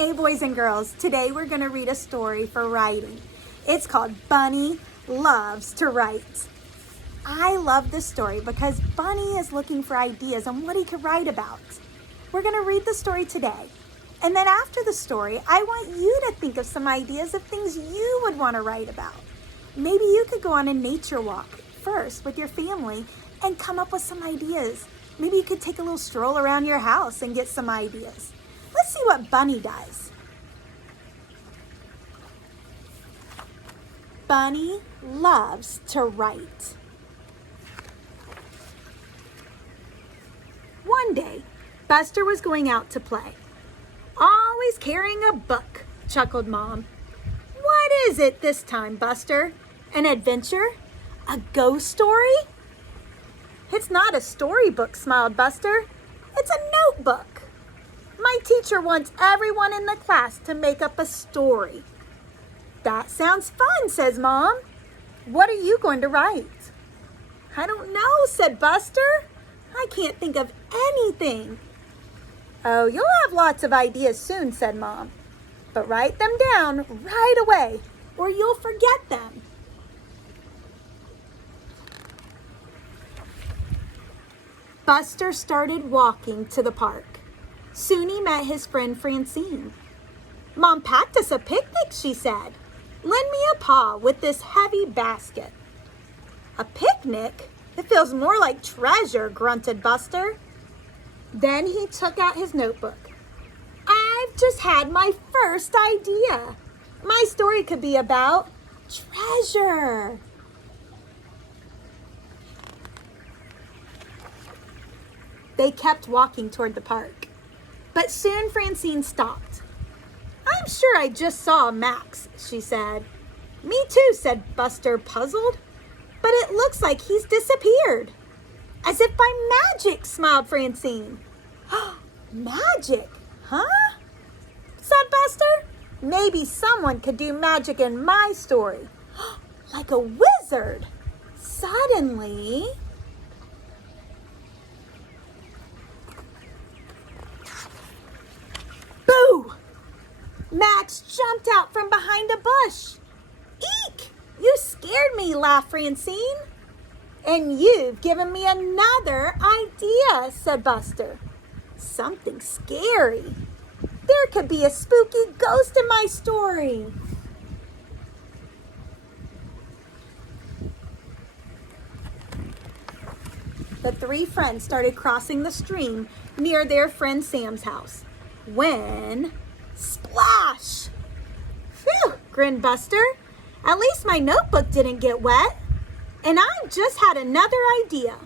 Hey boys and girls, today we're going to read a story for writing. It's called Bunny Loves to Write. I love this story because Bunny is looking for ideas on what he could write about. We're going to read the story today. And then after the story, I want you to think of some ideas of things you would want to write about. Maybe you could go on a nature walk first with your family and come up with some ideas. Maybe you could take a little stroll around your house and get some ideas. Let's see what Bunny does. Bunny loves to write. One day, Buster was going out to play. Always carrying a book, chuckled Mom. What is it this time, Buster? An adventure? A ghost story? It's not a storybook, smiled Buster. It's a notebook. My teacher wants everyone in the class to make up a story. That sounds fun, says Mom. What are you going to write? I don't know, said Buster. I can't think of anything. Oh, you'll have lots of ideas soon, said Mom. But write them down right away, or you'll forget them. Buster started walking to the park. Soon he met his friend Francine. Mom packed us a picnic, she said. Lend me a paw with this heavy basket. A picnic? It feels more like treasure, grunted Buster. Then he took out his notebook. I've just had my first idea. My story could be about treasure. They kept walking toward the park. But soon Francine stopped. I'm sure I just saw Max, she said. Me too, said Buster, puzzled. But it looks like he's disappeared. As if by magic, smiled Francine. Magic, huh? Said Buster. Maybe someone could do magic in my story. Like a wizard. Suddenly... Boo! Max jumped out from behind a bush. Eek! You scared me, laughed Francine. And you've given me another idea, said Buster. Something scary. There could be a spooky ghost in my story. The three friends started crossing the stream near their friend Sam's house. When, splash! Phew, grinned Buster. At least my notebook didn't get wet. And I just had another idea.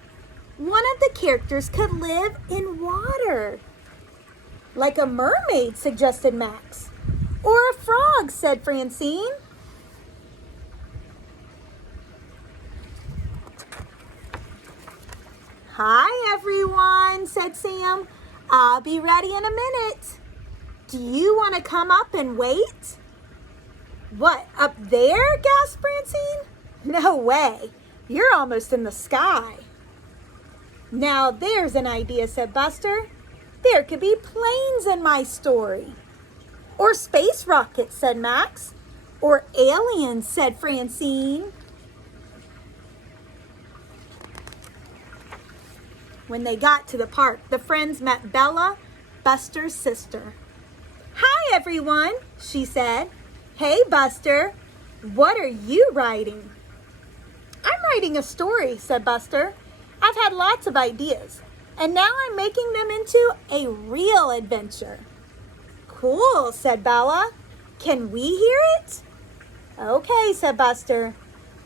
One of the characters could live in water. Like a mermaid, suggested Max. Or a frog, said Francine. Hi, everyone, said Sam. I'll be ready in a minute. Do you want to come up and wait? What, up there? Gasped Francine. No way. You're almost in the sky. Now there's an idea, said Buster. There could be planes in my story. Or space rockets, said Max. Or aliens, said Francine. When they got to the park, the friends met Bella, Buster's sister. Hi, everyone, she said. Hey, Buster, what are you writing? I'm writing a story, said Buster. I've had lots of ideas, and now I'm making them into a real adventure. Cool, said Bella. Can we hear it? Okay, said Buster,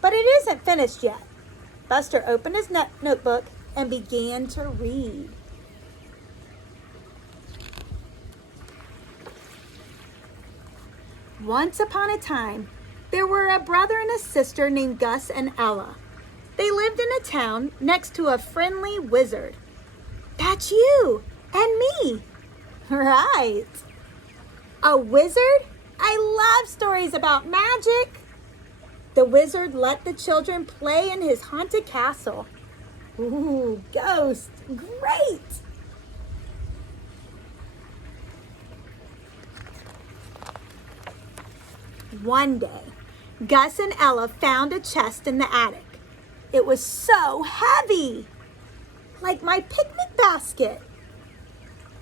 but it isn't finished yet. Buster opened his notebook and began to read. Once upon a time, there were a brother and a sister named Gus and Ella. They lived in a town next to a friendly wizard. That's you and me. Right. A wizard? I love stories about magic. The wizard let the children play in his haunted castle. Ooh, ghost. Great. One day, Gus and Ella found a chest in the attic. It was so heavy, like my picnic basket.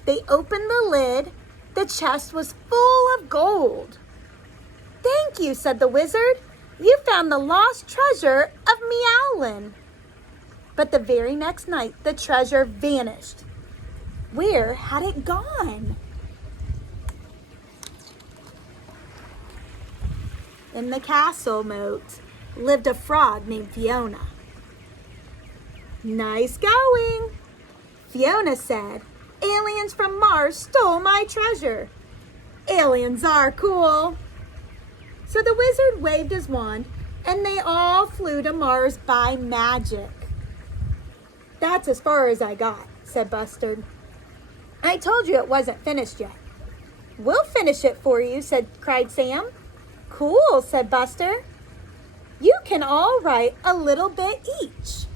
They opened the lid. The chest was full of gold. "Thank you," said the wizard. "You found the lost treasure of Meowlin." But the very next night, the treasure vanished. Where had it gone? In the castle moat lived a frog named Fiona. "Nice going," Fiona said. "Aliens from Mars stole my treasure. Aliens are cool." So the wizard waved his wand and they all flew to Mars by magic. "That's as far as I got," said Buster. "I told you it wasn't finished yet." "We'll finish it for you," cried Sam. "Cool," said Buster. "You can all write a little bit each."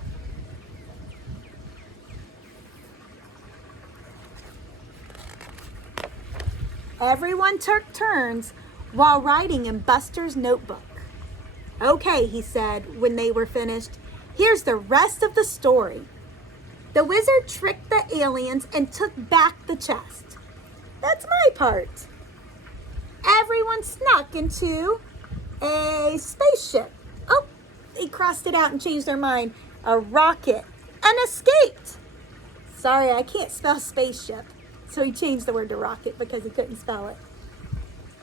Everyone took turns while writing in Buster's notebook. "Okay," he said when they were finished. "Here's the rest of the story. The wizard tricked the aliens and took back the chest. That's my part. Everyone snuck into a spaceship." Oh, they crossed it out and changed their mind. "A rocket, and escaped." Sorry, I can't spell spaceship. So he changed the word to rocket because he couldn't spell it.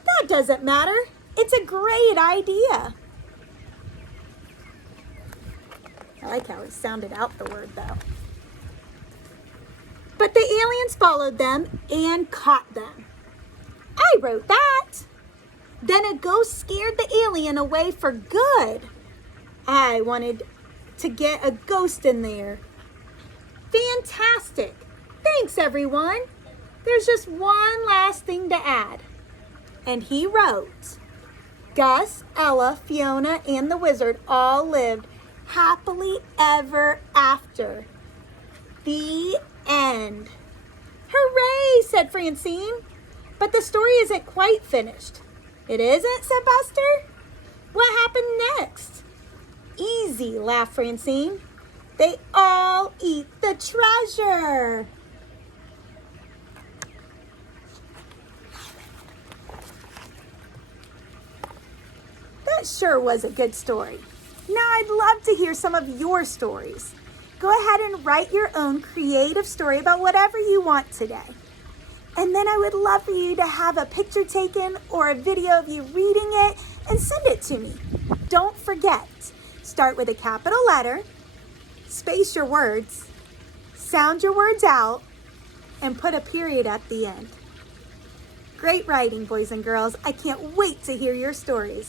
That doesn't matter. It's a great idea. I like how he sounded out the word though. But the aliens followed them and caught them. I wrote that. Then a ghost scared the alien away for good. I wanted to get a ghost in there. Fantastic. Thanks, everyone. There's just one last thing to add. And he wrote, "Gus, Ella, Fiona, and the wizard all lived happily ever after." The end. "Hooray," said Francine. "But the story isn't quite finished." "It isn't," said Buster. "What happened next?" "Easy," laughed Francine. "They all eat the treasure." That sure was a good story. Now I'd love to hear some of your stories. Go ahead and write your own creative story about whatever you want today. And then I would love for you to have a picture taken or a video of you reading it and send it to me. Don't forget, start with a capital letter, space your words, sound your words out, and put a period at the end. Great writing, boys and girls. I can't wait to hear your stories.